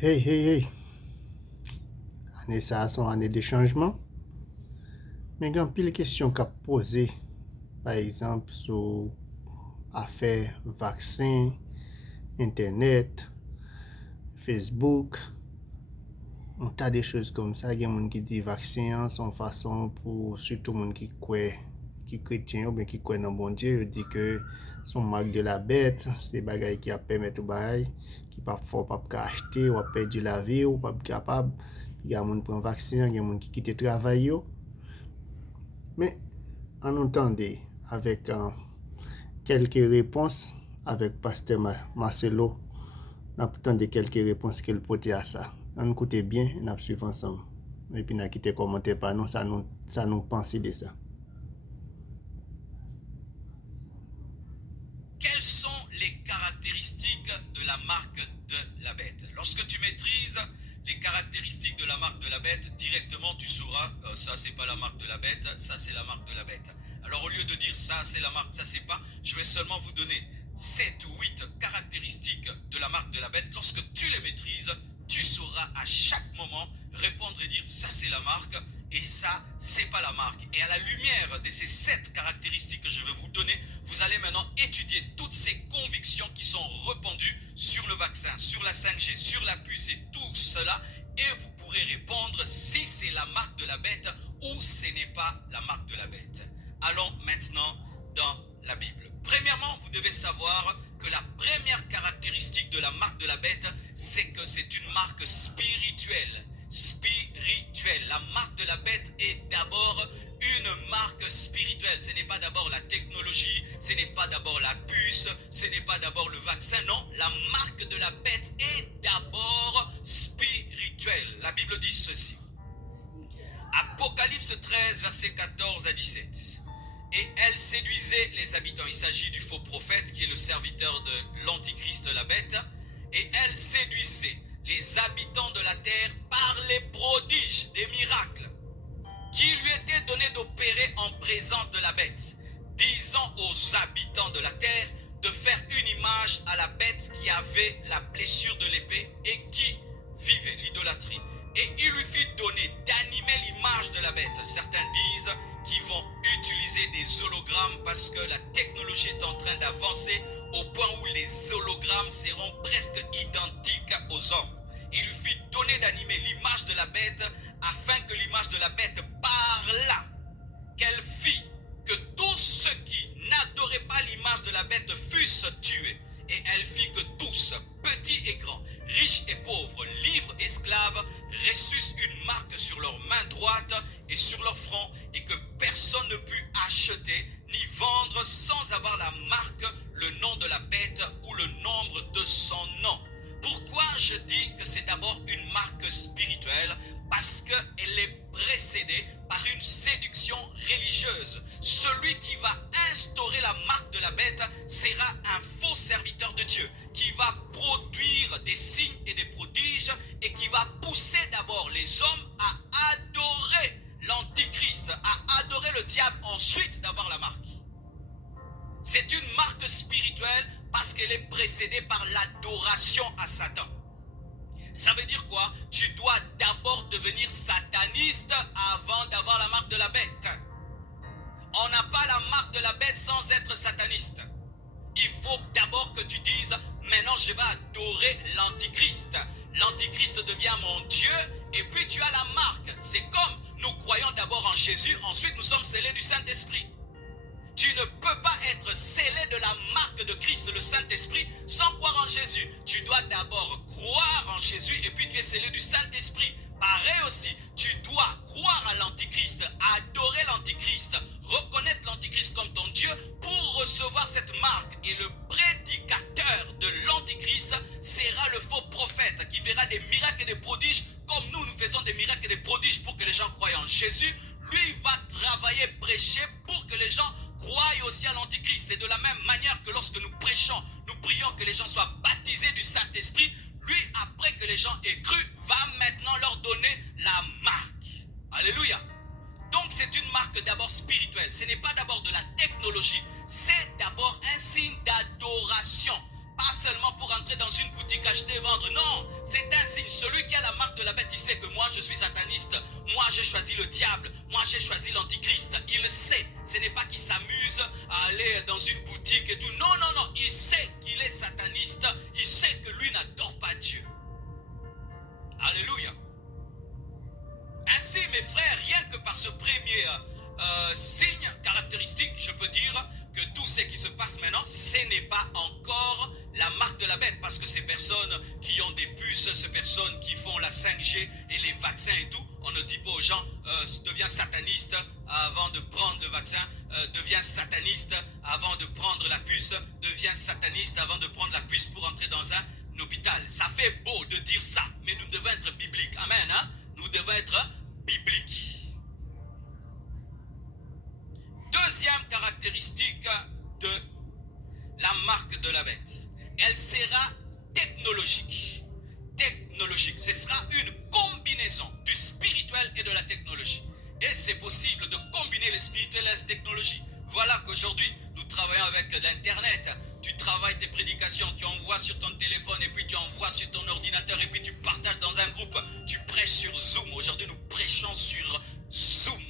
Hey, hey, hey. Ane sa son ane de chanjman. Men gen pil kesyon kap pose. Par exemple, sou afer vaksin, internet, Facebook. On ta de choz kom sa. Gen moun ki di vaksin an son fason pou sütou moun ki kretyen ou ben ki kwe nan bon Diyo. Yo di ke son mark de la bet. Se bagay ki ap pemet ou bagay. Ki pap fò pap ka achete ou ap perdi la vi ou pap kapab. Gen moun pren vaksin, gen moun ki kite travay yo. Men, an ontande avèk kelke repons avèk Pasteur Marcelo. Nap tande kelke repons ke l pote a sa. An koute bien, nap suiv ansam. E pi nan kite komante pa nou, sa nou pansi de sa. Quelles sont les caractéristiques de la marque de la bête? Lorsque tu maîtrises les caractéristiques de la marque de la bête, directement tu sauras, ça c'est pas la marque de la bête, ça c'est la marque de la bête. Alors au lieu de dire ça c'est la marque, ça c'est pas, je vais seulement vous donner 7 ou 8 caractéristiques de la marque de la bête. Lorsque tu les maîtrises, tu sauras à chaque moment répondre et dire ça c'est la marque et ça c'est pas la marque. Et à la lumière de ces 7 caractéristiques que je vais vous donner, vous allez maintenant étudier toutes ces convictions qui sont répandues sur le vaccin, sur la 5G, sur la puce et tout cela, et vous pourrez répondre si c'est la marque de la bête ou ce n'est pas la marque de la bête. Allons maintenant dans la Bible. Premièrement, vous devez savoir que la première caractéristique de la marque de la bête, c'est que c'est une marque spirituelle. Spirituelle. La marque de la bête est d'abord une marque spirituelle. Ce n'est pas d'abord la technologie, ce n'est pas d'abord la puce, ce n'est pas d'abord le vaccin. Non, la marque de la bête est d'abord spirituelle. La Bible dit ceci. Apocalypse 13, versets 14 à 17. Et elle séduisait les habitants. Il s'agit du faux prophète qui est le serviteur de l'antichrist, la bête. Et elle séduisait les habitants de la terre par les prodiges, des miracles, qui lui étaient donnés d'opérer en présence de la bête, disant aux habitants de la terre de faire une image à la bête qui avait la blessure de l'épée et qui vivait, l'idolâtrie. Et il lui fut donné d'animer l'image de la bête. Certains disent qu'ils vont utiliser des hologrammes parce que la technologie est en train d'avancer au point où les hologrammes seront presque identiques aux hommes. Il lui fut donné d'animer l'image de la bête afin que l'image de la bête parlât, qu'elle fit que tous ceux qui n'adoraient pas l'image de la bête fussent tués. Et elle fit que tous, petits et grands, riches et pauvres, libres et esclaves, reçussent une marque sur leur main droite et sur leur front, et que personne ne put acheter ni vendre sans avoir la marque, le nom de la bête ou le nombre de son nom. Pourquoi je dis que c'est d'abord une marque spirituelle? Parce qu'elle est précédée par une séduction religieuse. Celui qui va instaurer la marque de la bête sera un faux serviteur de Dieu, qui va produire des signes et des prodiges et qui va pousser d'abord les hommes à adorer l'antichrist, à adorer le diable, ensuite d'avoir la marque. C'est une marque spirituelle parce qu'elle est précédée par l'adoration à Satan. Ça veut dire quoi? Tu dois d'abord devenir sataniste avant d'avoir la marque de la bête. On n'a pas la marque de la bête sans être sataniste. Il faut d'abord que tu dises, maintenant je vais adorer l'antichrist. L'antichrist devient mon Dieu et puis tu as la marque. C'est comme nous croyons d'abord en Jésus, ensuite nous sommes scellés du Saint-Esprit. Tu ne peux pas être scellé de la marque de Christ, le Saint-Esprit, sans croire en Jésus. Tu dois d'abord croire en Jésus et puis tu es scellé du Saint-Esprit. Pareil aussi, tu dois croire à l'Antichrist, adorer l'Antichrist, reconnaître l'Antichrist comme ton Dieu pour recevoir cette marque. Et le prédicateur de l'Antichrist sera le faux prophète qui fera des miracles et des prodiges comme nous faisons des miracles et des prodiges pour que les gens croient en Jésus. Lui va travailler, prêcher pour que les gens croient aussi à l'Antichrist. Et de la même manière que lorsque nous prêchons, nous prions que les gens soient baptisés du Saint-Esprit, lui, après que les gens aient cru, va maintenant leur donner la marque. Alléluia. Donc c'est une marque d'abord spirituelle. Ce n'est pas d'abord de la technologie, c'est d'abord un signe d'adoration. Pas seulement pour entrer dans une boutique, acheter et vendre. Non, c'est un signe. Celui qui a la marque de la bête, il sait que moi, je suis sataniste. Moi, j'ai choisi le diable. Moi, j'ai choisi l'antichrist. Il le sait. Ce n'est pas qu'il s'amuse à aller dans une boutique et tout. Non, non, non. Il sait qu'il est sataniste. Il sait que lui n'adore pas Dieu. Alléluia. Ainsi, mes frères, rien que par ce premier signe caractéristique, je peux dire que tout ce qui se passe maintenant, ce n'est pas encore la marque de la bête. Parce que ces personnes qui ont des puces, ces personnes qui font la 5G et les vaccins et tout, on ne dit pas aux gens, deviens sataniste avant de prendre le vaccin, deviens sataniste avant de prendre la puce, deviens sataniste avant de prendre la puce pour entrer dans un hôpital. Ça fait beau de dire ça, mais nous devons être bibliques. Amen. Hein? Nous devons être bibliques. Deuxième caractéristique de la marque de la bête, elle sera technologique. Technologique, ce sera une combinaison du spirituel et de la technologie. Et c'est possible de combiner le spirituel et la technologie. Voilà qu'aujourd'hui, nous travaillons avec l'Internet. Tu travailles tes prédications, tu envoies sur ton téléphone et puis tu envoies sur ton ordinateur et puis tu partages dans un groupe. Tu prêches sur Zoom. Aujourd'hui, nous prêchons sur Zoom.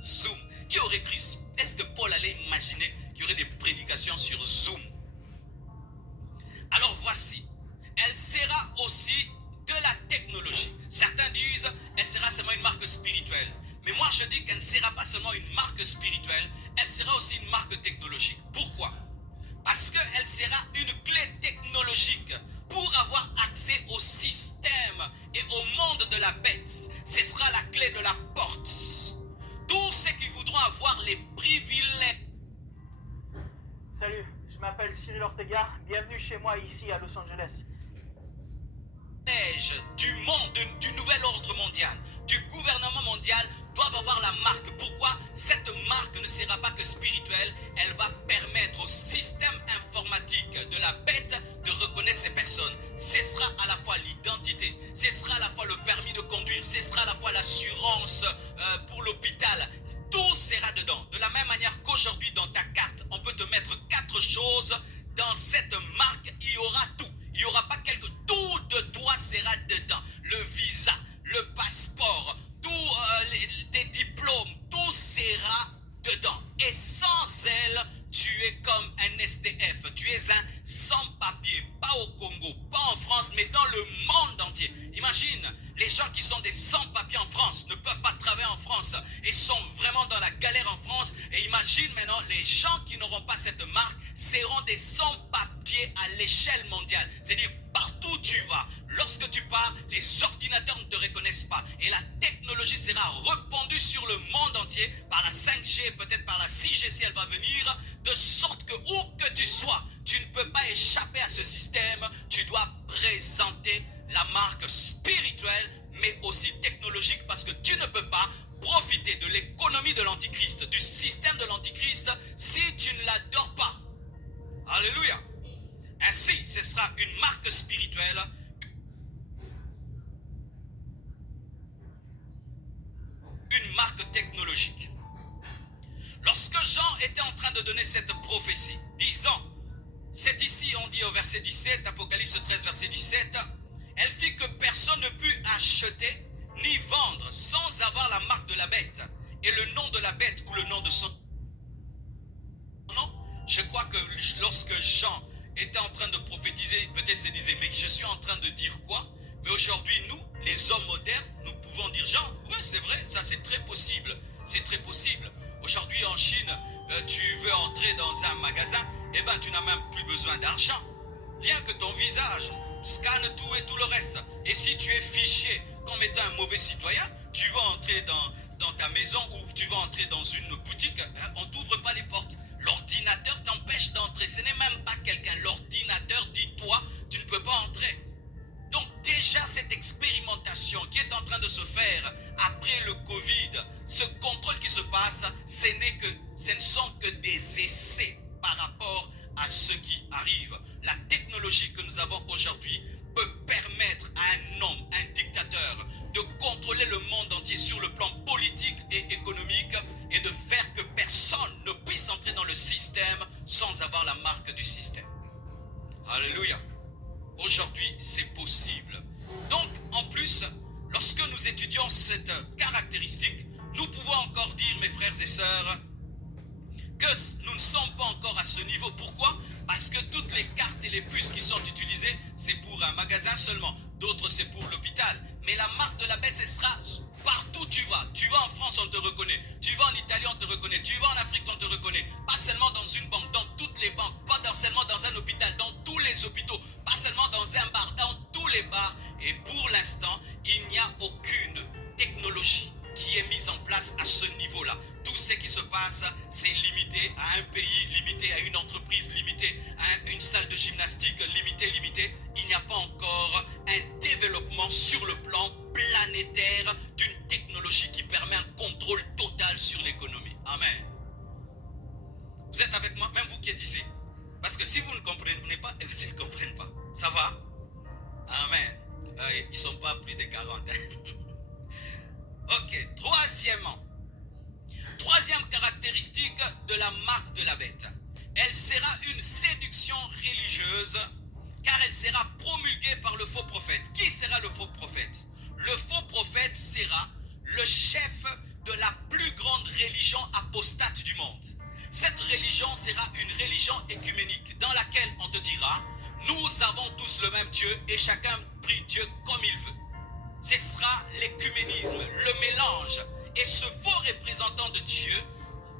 Zoom. Qui aurait cru? Est-ce que Paul allait imaginer qu'il y aurait des prédications sur Zoom? Alors voici, elle sera aussi de la technologie. Certains disent, elle sera seulement une marque spirituelle. Mais moi je dis qu'elle ne sera pas seulement une marque spirituelle, elle sera aussi une marque technologique. Pourquoi? Parce qu'elle sera une clé technologique pour avoir accès au système et au monde de la bête. Ce sera la clé de la porte. Tous ceux qui voudront avoir les privilèges. Salut, je m'appelle Cyril Ortega. Bienvenue chez moi ici à Los Angeles. Du monde, du nouvel ordre mondial, du gouvernement mondial doivent avoir la marque. Pourquoi? Cette marque ne sera pas que spirituelle, elle va permettre au système informatique de la bête de reconnaître ces personnes. Ce sera à la fois l'identité, ce sera à la fois le permis de conduire, ce sera à la fois l'assurance pour l'hôpital. Tout sera dedans. De la même manière qu'aujourd'hui dans ta carte, on peut te mettre 4 choses. Dans cette marque, il y aura tout. Il n'y aura pas quelque... Tout de toi sera dedans. Le visa, le passeport, tous tes diplômes, tout sera dedans. Et sans elle, tu es comme un SDF. Tu es un sans-papier. Pas au Congo, pas en France, mais dans le monde entier. Imagine, les gens qui sont des sans-papiers en France ne peuvent pas travailler en France et sont vraiment dans la galère en France. Et imagine maintenant, les gens qui n'auront pas cette marque seront des sans-papiers à l'échelle mondiale. C'est-à-dire, partout où tu vas, lorsque tu pars, les ordinateurs ne te reconnaissent pas. Et la technologie sera répandue sur le monde entier par la 5G, peut-être par la 6G si elle va venir, de sorte que où que tu sois, tu ne peux pas échapper à ce système. Tu dois présenter la marque spirituelle, mais aussi technologique, parce que tu ne peux pas profiter de l'économie de l'Antichrist, du système de l'Antichrist, si tu ne l'adores pas. Alléluia. Ainsi, ce sera une marque spirituelle, une marque technologique. Lorsque Jean était en train de donner cette prophétie, disant, c'est ici, on dit au verset 17, Apocalypse 13, verset 17, elle fit que personne ne put acheter ni vendre sans avoir la marque de la bête et le nom de la bête ou le nom de son nom. Je crois que lorsque Jean était en train de prophétiser, peut-être se disait, mais je suis en train de dire quoi? Mais aujourd'hui, nous, les hommes modernes, nous pouvons dire, Jean, ouais, c'est vrai, ça c'est très possible. C'est très possible. Aujourd'hui en Chine, tu veux entrer dans un magasin, eh ben tu n'as même plus besoin d'argent. Rien que ton visage, scanne tout et tout le reste. Et si tu es fiché comme étant un mauvais citoyen, tu vas entrer dans ta maison ou tu vas entrer dans une boutique, on t'ouvre pas les portes. L'ordinateur t'empêche d'entrer. Ce n'est même pas quelqu'un. L'ordinateur dit, toi, tu ne peux pas entrer. Donc déjà cette expérimentation qui est en train de se faire après le Covid, ce contrôle qui se passe, ce ne sont que des essais par rapport à ce qui arrive. La technologie que nous avons aujourd'hui peut permettre à un homme, un dictateur, de contrôler le monde entier sur le plan politique et économique et de faire que personne ne puisse entrer dans le système sans avoir la marque du système. Alléluia. c'est possible. Donc, en plus, lorsque nous étudions cette caractéristique, nous pouvons encore dire, mes frères et sœurs, que nous ne sommes pas encore à ce niveau. Pourquoi? Parce que toutes les cartes et les puces qui sont utilisées, c'est pour un magasin seulement. D'autres, c'est pour l'hôpital. Mais la marque de la bête, ce sera partout tu vas. Tu vas en France, on te reconnaît. Tu vas en Italie, on te reconnaît. Tu vas en Afrique, on te reconnaît. Pas seulement dans une banque, dans toutes les banques. Pas seulement dans un hôpital, dans tous les hôpitaux. Pas seulement dans un bar, dans tous les bars. Et pour l'instant, il n'y a aucune technologie qui est mise en place à ce niveau-là. Tout ce qui se passe, c'est limité à un pays, limité à une entreprise, limité à une salle de gymnastique, limité. Il n'y a pas encore un développement sur le plan planétaire d'une technologie qui permet un contrôle total sur l'économie. Amen. Vous êtes avec moi, même vous qui êtes ici. Parce que si vous ne comprenez pas, eux aussi ne comprennent pas. Ça va? Amen. Ils ne sont pas plus de 40. Ok, troisième caractéristique de la marque de la bête. Elle sera une séduction religieuse car elle sera promulguée par le faux prophète. Qui sera le faux prophète? Le faux prophète sera le chef de la plus grande religion apostate du monde. Cette religion sera une religion écuménique dans laquelle on te dira « Nous avons tous le même Dieu et chacun prie Dieu comme il veut ». Ce sera l'écuménisme, le mélange. Et ce faux représentant de Dieu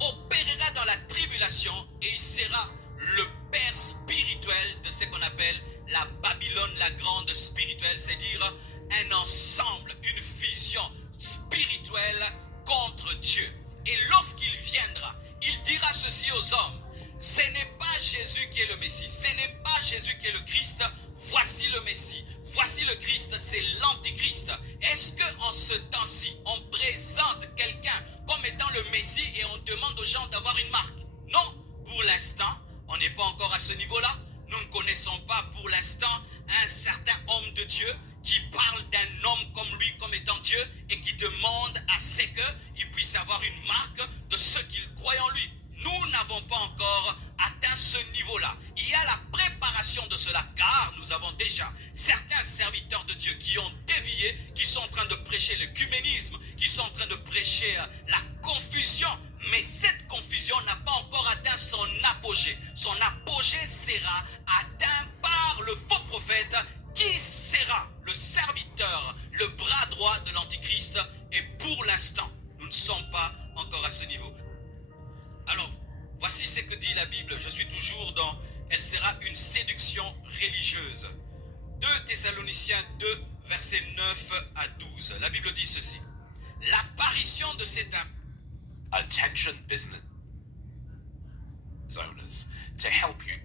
opérera dans la tribulation et il sera le père spirituel de ce qu'on appelle la Babylone, la grande spirituelle, c'est-à-dire un ensemble, une fusion spirituelle contre Dieu. Et lorsqu'il viendra, il dira ceci aux hommes: ce n'est pas Jésus qui est le Messie, ce n'est pas Jésus qui est le Christ, voici le Messie. Voici le Christ, c'est l'Antichrist. Est-ce qu'en ce temps-ci, on présente quelqu'un comme étant le Messie et on demande aux gens d'avoir une marque? Non, pour l'instant, on n'est pas encore à ce niveau-là. Nous ne connaissons pas pour l'instant un certain homme de Dieu qui parle d'un homme comme lui, comme étant Dieu, et qui demande à ce qu'il puisse avoir une marque de ceux qu'il croient en lui. Nous n'avons pas encore atteint ce niveau-là. Il y a la préparation de cela, car nous avons déjà certains serviteurs de Dieu qui ont dévié, qui sont en train de prêcher l'œcuménisme, qui sont en train de prêcher la confusion. Mais cette confusion n'a pas encore atteint son apogée. Son apogée sera atteint par le faux prophète, qui sera le serviteur, le bras droit de l'Antichrist. Et pour l'instant, nous ne sommes pas encore à ce niveau. Alors, voici ce que dit la Bible. Je suis toujours dans « Elle sera une séduction religieuse ». 2 Thessaloniciens 2, versets 9 à 12. La Bible dit ceci. L'apparition de cet Attention business owners, to help you